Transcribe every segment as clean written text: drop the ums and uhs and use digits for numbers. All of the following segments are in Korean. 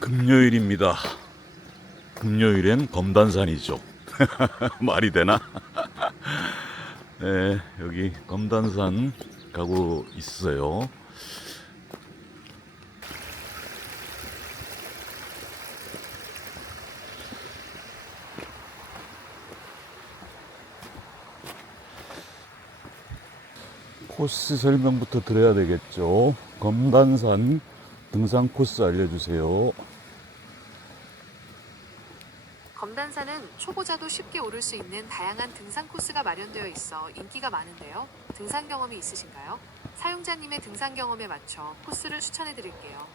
금요일입니다. 금요일엔 검단산이죠. 말이 되나? 네, 여기 검단산 가고 있어요. 코스 설명부터 드려야 되겠죠. 검단산 등산 코스 알려주세요. 검단산은 초보자도 쉽게 오를 수 있는 다양한 등산 코스가 마련되어 있어 인기가 많은데요. 등산 경험이 있으신가요? 사용자님의 등산 경험에 맞춰 코스를 추천해 드릴게요.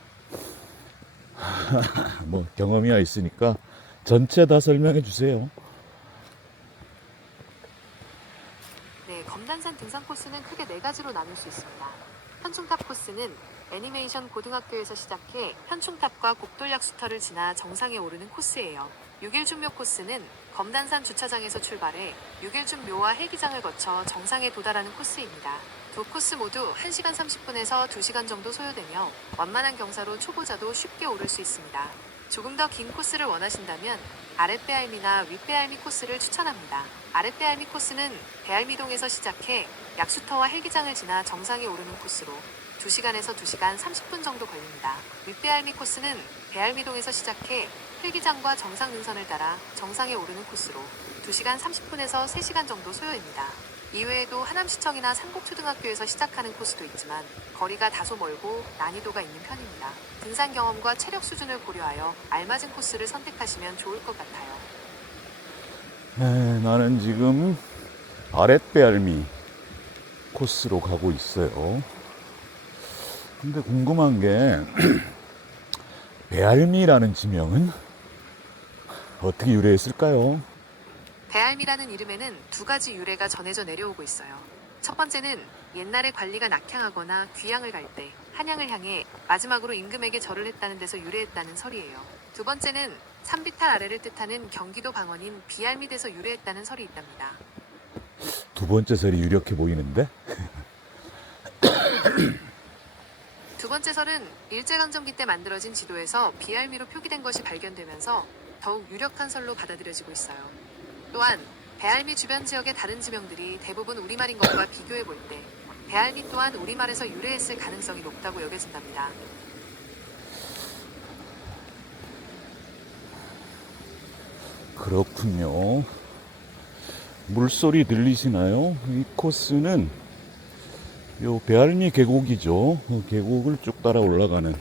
뭐 경험이야 있으니까 전체 다 설명해 주세요. 네, 검단산 등산 코스는 크게 네 가지로 나눌 수 있습니다. 현충탑 코스는 애니메이션 고등학교에서 시작해 현충탑과 곡돌약수터를 지나 정상에 오르는 코스예요. 6일준 묘 코스는 검단산 주차장에서 출발해 6일준 묘와 헬기장을 거쳐 정상에 도달하는 코스입니다. 두 코스 모두 1시간 30분에서 2시간 정도 소요되며 완만한 경사로 초보자도 쉽게 오를 수 있습니다. 조금 더 긴 코스를 원하신다면 아랫배알미나 윗배알미 코스를 추천합니다. 아랫배알미 코스는 배알미동에서 시작해 약수터와 헬기장을 지나 정상에 오르는 코스로 2시간에서 2시간 30분 정도 걸립니다. 윗배알미 코스는 배알미동에서 시작해 헬기장과 정상 능선을 따라 정상에 오르는 코스로 2시간 30분에서 3시간 정도 소요입니다. 이외에도 하남시청이나 삼곡초등학교에서 시작하는 코스도 있지만 거리가 다소 멀고 난이도가 있는 편입니다. 등산 경험과 체력 수준을 고려하여 알맞은 코스를 선택하시면 좋을 것 같아요. 네, 나는 지금 아랫배알미 코스로 가고 있어요. 근데 궁금한 게 배알미라는 지명은 어떻게 유래했을까요? 배알미라는 이름에는 두 가지 유래가 전해져 내려오고 있어요. 첫 번째는 옛날에 관리가 낙향하거나 귀향을 갈 때 한양을 향해 마지막으로 임금에게 절을 했다는 데서 유래했다는 설이에요. 두 번째는 산비탈 아래를 뜻하는 경기도 방언인 비알미에서 유래했다는 설이 있답니다. 두 번째 설이 유력해 보이는데? 두 번째 설은 일제강점기 때 만들어진 지도에서 비알미로 표기된 것이 발견되면서 더욱 유력한 설로 받아들여지고 있어요. 또한 배알미 주변 지역의 다른 지명들이 대부분 우리말인 것과 비교해 볼 때 배알미 또한 우리말에서 유래했을 가능성이 높다고 여겨진답니다. 그렇군요. 물소리 들리시나요? 이 코스는 요 배알미 계곡이죠. 그 계곡을 쭉 따라 올라가는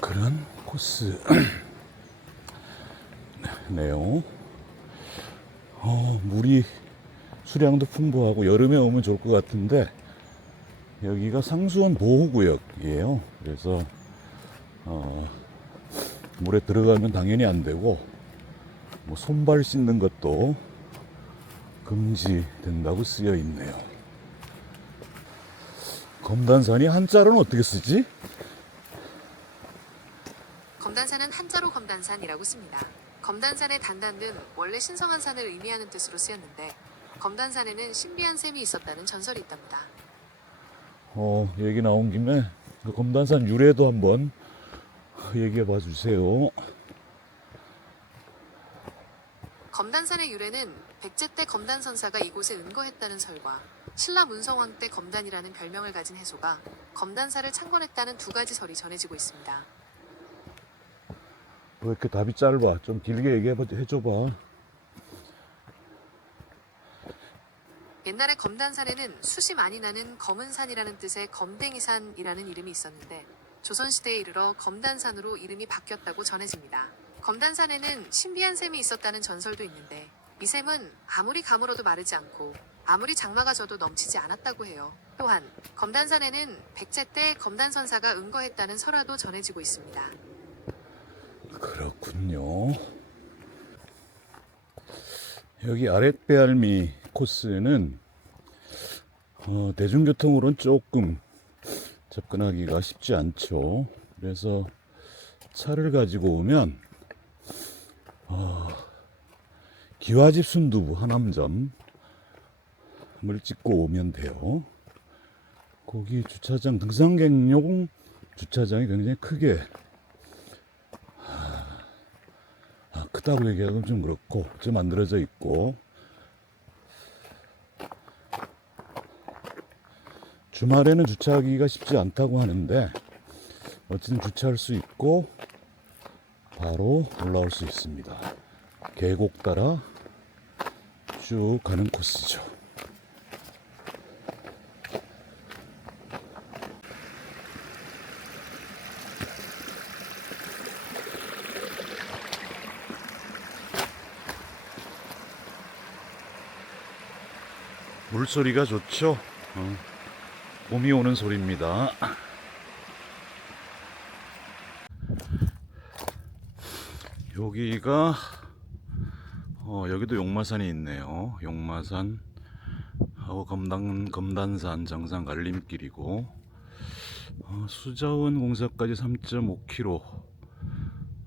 그런 코스네요. 물이 수량도 풍부하고 여름에 오면 좋을 것 같은데 여기가 상수원 보호구역이에요. 그래서 물에 들어가면 당연히 안 되고 뭐 손발 씻는 것도 금지된다고 쓰여 있네요. 검단산이 한자로는 어떻게 쓰지? 검단산은 한자로 검단산이라고 씁니다. 검단산의 단단은 원래 신성한 산을 의미하는 뜻으로 쓰였는데 검단산에는 신비한 샘이 있었다는 전설이 있답니다. 얘기 나온 김에 그 검단산 유래도 한번 얘기해 봐 주세요. 검단산의 유래는 백제 때 검단선사가 이곳에 은거했다는 설과 신라 문성왕 때 검단이라는 별명을 가진 해소가 검단사를 창건했다는 두 가지 설이 전해지고 있습니다. 왜 이렇게 답이 짧아? 좀 길게 해줘봐. 옛날에 검단산에는 숯이 많이 나는 검은 산이라는 뜻의 검댕이산이라는 이름이 있었는데 조선시대에 이르러 검단산으로 이름이 바뀌었다고 전해집니다. 검단산에는 신비한 샘이 있었다는 전설도 있는데 이 샘은 아무리 가물어도 마르지 않고 아무리 장마가 져도 넘치지 않았다고 해요. 또한 검단산에는 백제 때 검단선사가 은거했다는 설화도 전해지고 있습니다. 그렇군요. 여기 아랫배알미 코스는 대중교통으로는 조금 접근하기가 쉽지 않죠. 그래서 차를 가지고 오면 기와집 순두부 하남점을 찍고 오면 돼요. 거기 주차장 등산객용 주차장이 굉장히 크게 있다고 얘기하기는 좀 그렇고 좀 만들어져 있고, 주말에는 주차하기가 쉽지 않다고 하는데 어쨌든 주차할 수 있고 바로 올라올 수 있습니다. 계곡 따라 쭉 가는 코스죠. 물소리가 좋죠. 봄이 오는 소리입니다. 여기가 여기도 용마산이 있네요. 용마산 하고 검단산 정상 갈림길이고, 수자원 공사까지 3.5km,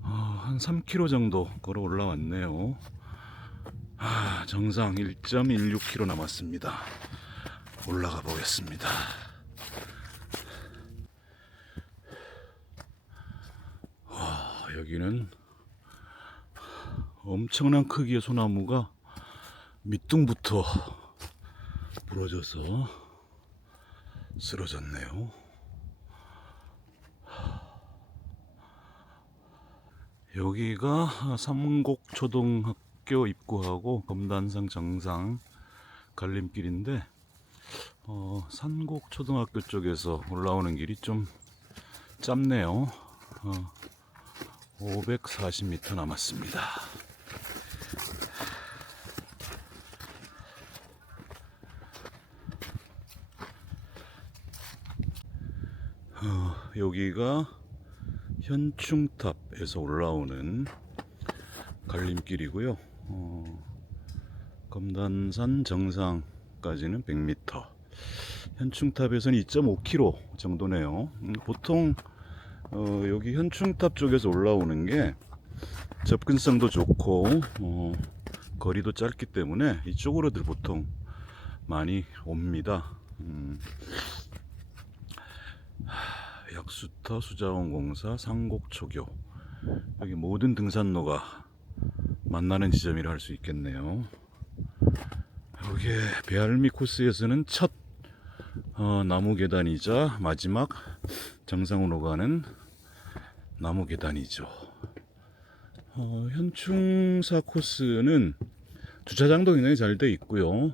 한 3km 정도 걸어 올라왔네요. 정상 1.16km 남았습니다. 올라가 보겠습니다. 여기는 엄청난 크기의 소나무가 밑둥부터 부러져서 쓰러졌네요. 여기가 삼곡초등학교 입구하고 검단산 정상 갈림길인데, 산곡초등학교 쪽에서 올라오는 길이 좀 짧네요. 540m 남았습니다. 여기가 현충탑에서 올라오는 갈림길이고요. 검단산 정상까지는 100m, 현충탑에서는 2.5km 정도네요. 보통 여기 현충탑 쪽에서 올라오는 게 접근성도 좋고 거리도 짧기 때문에 이쪽으로들 보통 많이 옵니다. 약수터, 수자원공사, 상곡초교, 여기 모든 등산로가 만나는 지점이라 할 수 있겠네요. 여기 배알미 코스에서는 첫 나무 계단이자 마지막 정상으로 가는 나무 계단이죠. 현충사 코스는 주차장도 굉장히 잘 돼 있고요.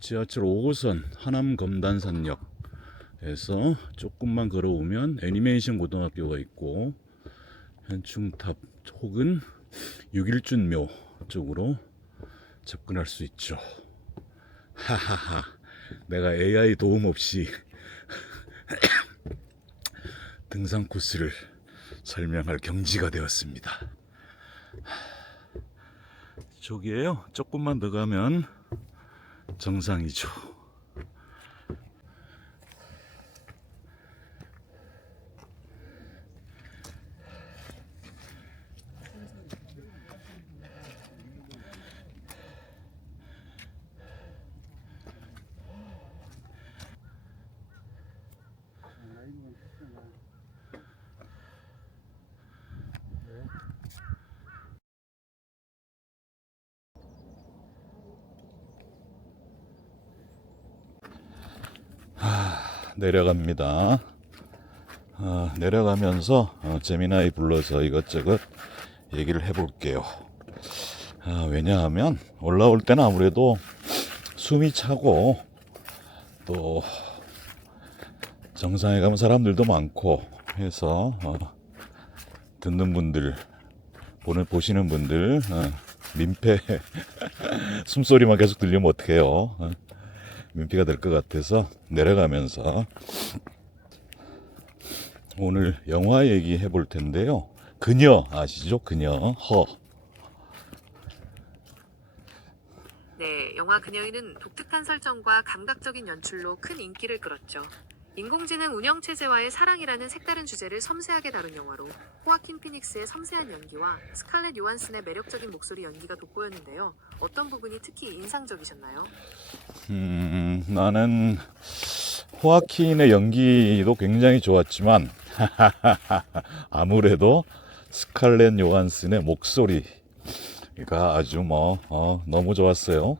지하철 5호선 하남 검단산역에서 조금만 걸어오면 애니메이션 고등학교가 있고, 현충탑 혹은 6일준묘 쪽으로 접근할 수 있죠. 하하하, 내가 AI 도움 없이 등산 코스를 설명할 경지가 되었습니다. 저기에요. 조금만 더 가면 정상이죠. 내려갑니다. 내려가면서 재미나이 불러서 이것저것 얘기를 해볼게요. 왜냐하면 올라올 때는 아무래도 숨이 차고 또 정상에 가면 사람들도 많고 해서 듣는 분들, 보시는 분들 민폐 숨소리만 계속 들리면 어떡해요. 민폐가 될 것 같아서 내려가면서 오늘 영화 얘기 해볼 텐데요. 그녀 아시죠? 그녀, 허. 네, 영화 그녀는 독특한 설정과 감각적인 연출로 큰 인기를 끌었죠. 인공지능 운영체제와의 사랑이라는 색다른 주제를 섬세하게 다룬 영화로 호아킨 피닉스의 섬세한 연기와 스칼렛 요한슨의 매력적인 목소리 연기가 돋보였는데요. 어떤 부분이 특히 인상적이셨나요? 나는 호아킨의 연기도 굉장히 좋았지만 아무래도 스칼렛 요한슨의 목소리가 아주 너무 좋았어요.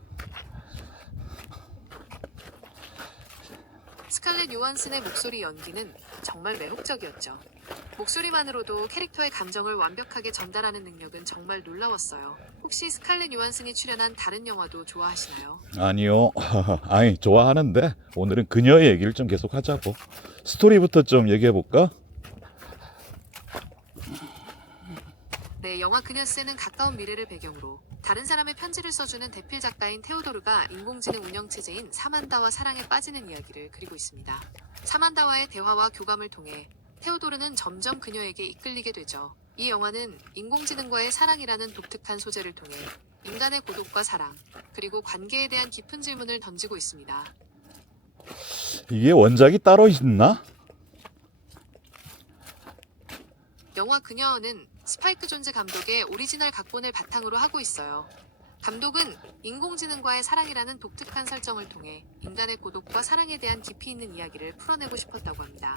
스칼렛 요한슨의 목소리 연기는 정말 매혹적이었죠. 목소리만으로도 캐릭터의 감정을 완벽하게 전달하는 능력은 정말 놀라웠어요. 혹시 스칼렛 요한슨이 출연한 다른 영화도 좋아하시나요? 아니요. 아니, 좋아하는데 오늘은 그녀의 얘기를 좀 계속 하자고. 스토리부터 좀 얘기해 볼까? 네, 영화 그녀스는 가까운 미래를 배경으로 다른 사람의 편지를 써주는 대필 작가인 테오도르가 인공지능 운영체제인 사만다와 사랑에 빠지는 이야기를 그리고 있습니다. 사만다와의 대화와 교감을 통해 테오도르는 점점 그녀에게 이끌리게 되죠. 이 영화는 인공지능과의 사랑이라는 독특한 소재를 통해 인간의 고독과 사랑, 그리고 관계에 대한 깊은 질문을 던지고 있습니다. 이게 원작이 따로 있나? 영화 그녀는 스파이크 존즈 감독의 오리지널 각본을 바탕으로 하고 있어요. 감독은 인공지능과의 사랑이라는 독특한 설정을 통해 인간의 고독과 사랑에 대한 깊이 있는 이야기를 풀어내고 싶었다고 합니다.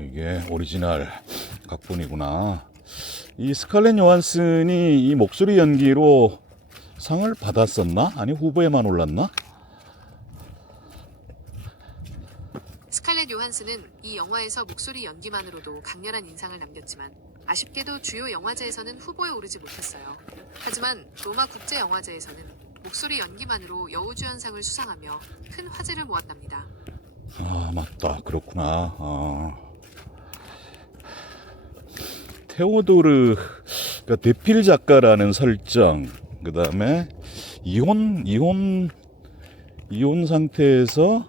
이게 오리지널 각본이구나. 이 스칼렛 요한슨이 이 목소리 연기로 상을 받았었나? 아니, 후보에만 올랐나? 스칼렛 요한슨은 이 영화에서 목소리 연기만으로도 강렬한 인상을 남겼지만 아쉽게도 주요 영화제에서는 후보에 오르지 못했어요. 하지만 로마 국제영화제에서는 목소리 연기만으로 여우주연상을 수상하며 큰 화제를 모았답니다. 아, 맞다. 그렇구나. 테오도르, 그러니까 대필 작가라는 설정, 그 다음에 이혼 상태에서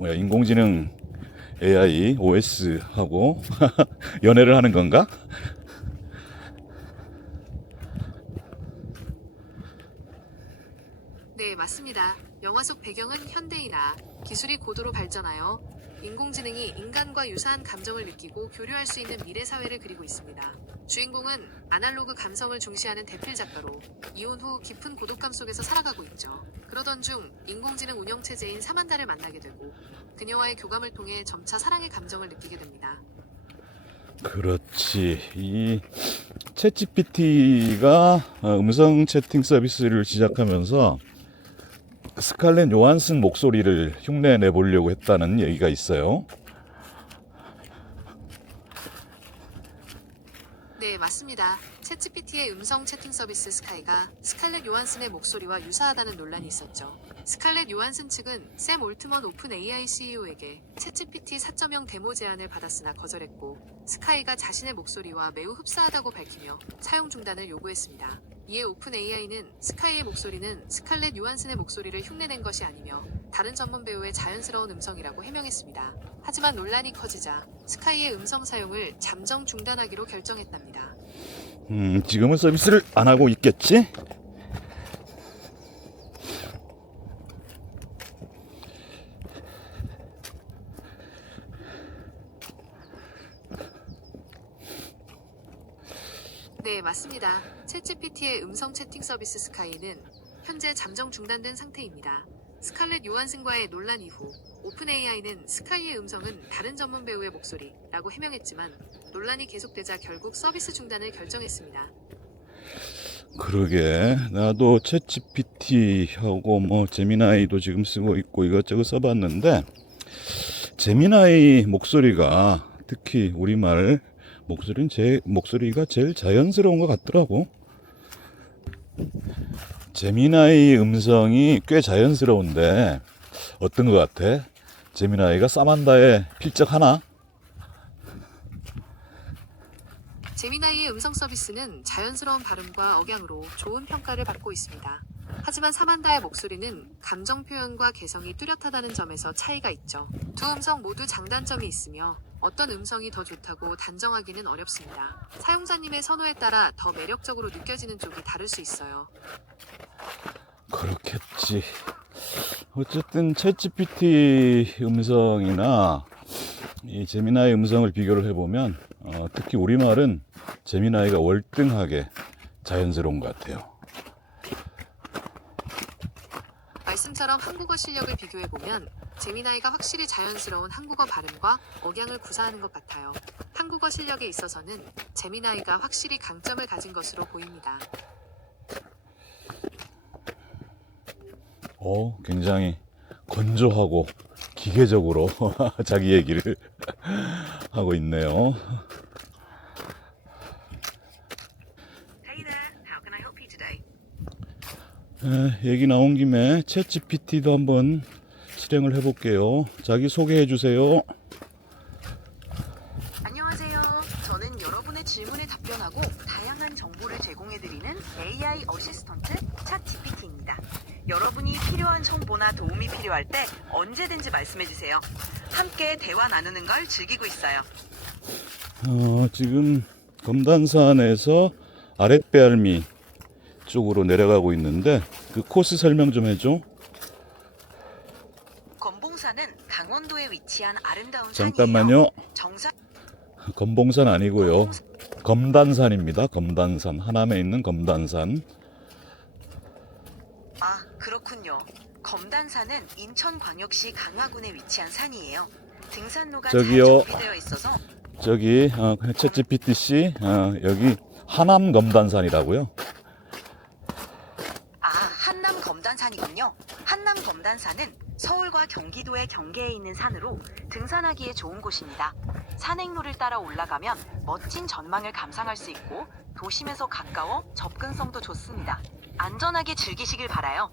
인공지능 AI OS하고 연애를 하는 건가? 네, 맞습니다. 영화 속 배경은 현대이나 기술이 고도로 발전하여 인공지능이 인간과 유사한 감정을 느끼고 교류할 수 있는 미래 사회를 그리고 있습니다. 주인공은 아날로그 감성을 중시하는 대필 작가로 이혼 후 깊은 고독감 속에서 살아가고 있죠. 그러던 중 인공지능 운영체제인 사만다를 만나게 되고 그녀와의 교감을 통해 점차 사랑의 감정을 느끼게 됩니다. 그렇지. 이 챗GPT가 음성 채팅 서비스를 시작하면서 스칼렛 요한슨 목소리를 흉내내 보려고 했다는 얘기가 있어요. 네, 맞습니다. 챗GPT의 음성 채팅 서비스 스카이가 스칼렛 요한슨의 목소리와 유사하다는 논란이 있었죠. 스칼렛 요한슨 측은 샘 올트먼 오픈 AI CEO에게 챗GPT 4.0 데모 제안을 받았으나 거절했고, 스카이가 자신의 목소리와 매우 흡사하다고 밝히며 사용 중단을 요구했습니다. 이에 오픈 AI는 스카이의 목소리는 스칼렛 요한슨의 목소리를 흉내낸 것이 아니며 다른 전문 배우의 자연스러운 음성이라고 해명했습니다. 하지만 논란이 커지자 스카이의 음성 사용을 잠정 중단하기로 결정했답니다. 지금은 서비스를 안 하고 있겠지? 네, 맞습니다. 챗GPT의 음성 채팅 서비스 스카이는 현재 잠정 중단된 상태입니다. 스칼렛 요한슨과의 논란 이후 오픈 AI는 스카이의 음성은 다른 전문 배우의 목소리라고 해명했지만 논란이 계속되자 결국 서비스 중단을 결정했습니다. 그러게, 나도 챗GPT하고 제미나이도 지금 쓰고 있고 이것저것 써봤는데, 제미나이 목소리가, 특히 우리말 목소리는 제 목소리가 제일 자연스러운 것 같더라고. 제미나이 음성이 꽤 자연스러운데 어떤 것 같아? 제미나이가 사만다에 필적하나? 제미나이의 음성 서비스는 자연스러운 발음과 억양으로 좋은 평가를 받고 있습니다. 하지만 사만다의 목소리는 감정 표현과 개성이 뚜렷하다는 점에서 차이가 있죠. 두 음성 모두 장단점이 있으며 어떤 음성이 더 좋다고 단정하기는 어렵습니다. 사용자님의 선호에 따라 더 매력적으로 느껴지는 쪽이 다를 수 있어요. 그렇겠지. 어쨌든 챗GPT 음성이나 이 제미나이 음성을 비교를 해보면 특히 우리말은 제미나이가 월등하게 자연스러운 것 같아요. 지금처럼 한국어 실력을 비교해보면 제미나이가 확실히 자연스러운 한국어 발음과 억양을 구사하는 것 같아요. 한국어 실력에 있어서는 제미나이가 확실히 강점을 가진 것으로 보입니다. 굉장히 건조하고 기계적으로 자기 얘기를 하고 있네요. Hey there, how can I help you today? 얘기 나온 김에 챗 GPT도 한번 실행을 해볼게요. 자기 소개해 주세요. 안녕하세요. 저는 여러분의 질문에 답변하고 다양한 정보를 제공해드리는 AI 어시스턴트 챗 GPT입니다. 여러분이 필요한 정보나 도움이 필요할 때 언제든지 말씀해주세요. 함께 대화 나누는 걸 즐기고 있어요. 지금 검단산에서 아랫배알미 쪽으로 내려가고 있는데 그 코스 설명 좀 해줘. 건봉산은 강원도에 위치한 아름다운 잠깐만요. 산이에요. 정상 검봉산 아니고요. 검단산입니다. 검단산. 하남에 있는 검단산. 아, 그렇군요. 검단산은 인천광역시 강화군에 위치한 산이에요. 등산로가 저기요. 잘 정비되어 있어서 저기 챗 GPT 씨 여기 하남 검단산이라고요. 아, 한남 검단산이군요. 한남 검단산은 서울과 경기도의 경계에 있는 산으로 등산하기에 좋은 곳입니다. 산행로를 따라 올라가면 멋진 전망을 감상할 수 있고 도심에서 가까워 접근성도 좋습니다. 안전하게 즐기시길 바라요.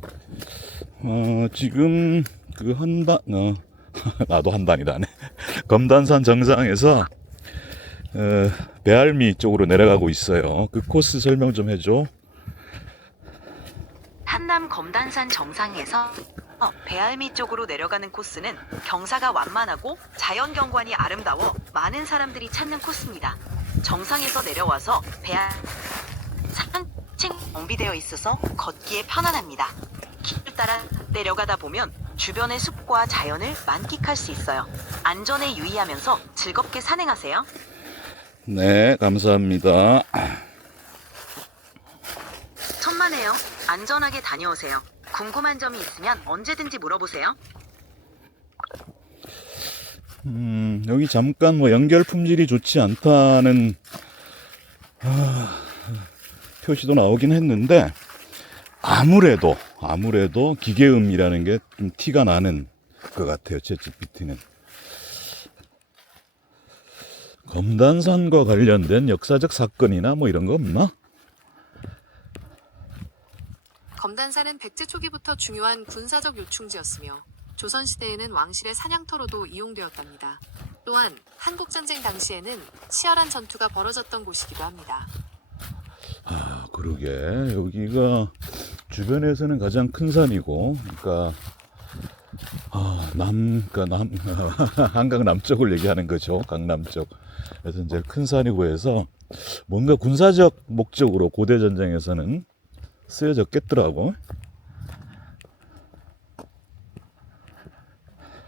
지금 그 한단 나도 한단이라네. 검단산 정상에서 배알미 쪽으로 내려가고 있어요. 그 코스 설명 좀 해줘. 한남 검단산 정상에서 배알미 쪽으로 내려가는 코스는 경사가 완만하고 자연 경관이 아름다워 많은 사람들이 찾는 코스입니다. 정상에서 내려와서 산책 정비되어 있어서 걷기에 편안합니다. 길을 따라 내려가다 보면 주변의 숲과 자연을 만끽할 수 있어요. 안전에 유의하면서 즐겁게 산행하세요. 네, 감사합니다. 천만에요. 안전하게 다녀오세요. 궁금한 점이 있으면 언제든지 물어보세요. 여기 잠깐 뭐 연결 품질이 좋지 않다는 표시도 나오긴 했는데 아무래도 기계음이라는 게 좀 티가 나는 것 같아요. 챗 GPT는. 검단산과 관련된 역사적 사건이나 뭐 이런 거 없나? 검단산은 백제 초기부터 중요한 군사적 요충지였으며 조선시대에는 왕실의 사냥터로도 이용되었답니다. 또한 한국전쟁 당시에는 치열한 전투가 벌어졌던 곳이기도 합니다. 그러게 여기가 주변에서는 가장 큰 산이고, 그러니까 한강 남쪽을 얘기하는 거죠. 강남 쪽. 그래서 제일 큰 산이고 해서 뭔가 군사적 목적으로 고대 전쟁에서는 쓰여졌겠더라고.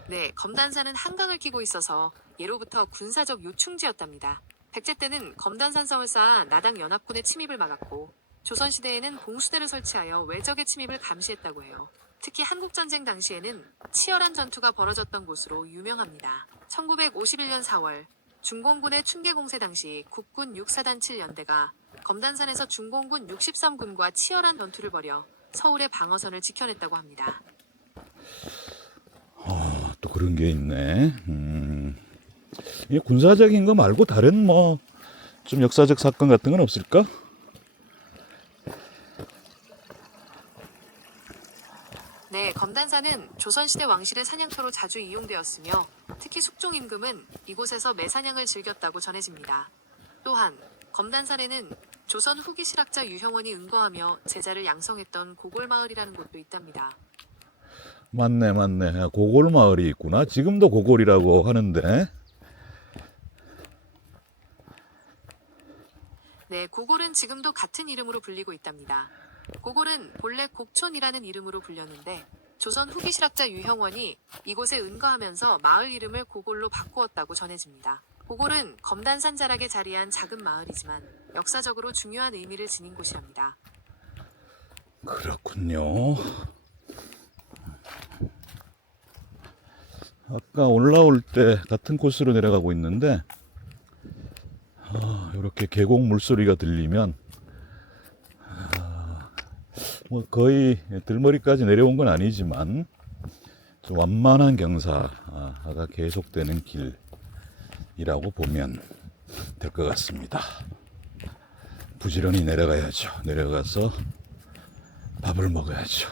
네, 검단산은 한강을 끼고 있어서 예로부터 군사적 요충지였답니다. 백제 때는 검단산성을 쌓아 나당 연합군의 침입을 막았고 조선시대에는 봉수대를 설치하여 외적의 침입을 감시했다고 해요. 특히 한국전쟁 당시에는 치열한 전투가 벌어졌던 곳으로 유명합니다. 1951년 4월 중공군의 충계공세 당시 국군 6사단 7연대가 검단산에서 중공군 63군과 치열한 전투를 벌여 서울의 방어선을 지켜냈다고 합니다. 또 그런 게 있네. 이 군사적인 거 말고 다른 뭐 좀 역사적 사건 같은 건 없을까? 네, 검단산은 조선시대 왕실의 사냥터로 자주 이용되었으며 특히 숙종 임금은 이곳에서 매사냥을 즐겼다고 전해집니다. 또한 검단산에는 조선 후기 실학자 유형원이 은거하며 제자를 양성했던 고골마을이라는 곳도 있답니다. 맞네. 고골 마을이 있구나. 지금도 고골이라고 하는데. 네, 고골은 지금도 같은 이름으로 불리고 있답니다. 고골은 본래 곡촌이라는 이름으로 불렸는데 조선 후기 실학자 유형원이 이곳에 은거하면서 마을 이름을 고골로 바꾸었다고 전해집니다. 고골은 검단산 자락에 자리한 작은 마을이지만 역사적으로 중요한 의미를 지닌 곳이랍니다. 그렇군요. 아까 올라올 때 같은 코스로 내려가고 있는데 이렇게 계곡 물소리가 들리면 뭐 거의 들머리까지 내려온 건 아니지만 좀 완만한 경사가 계속되는 길이라고 보면 될 것 같습니다. 부지런히 내려가야죠. 내려가서 밥을 먹어야죠.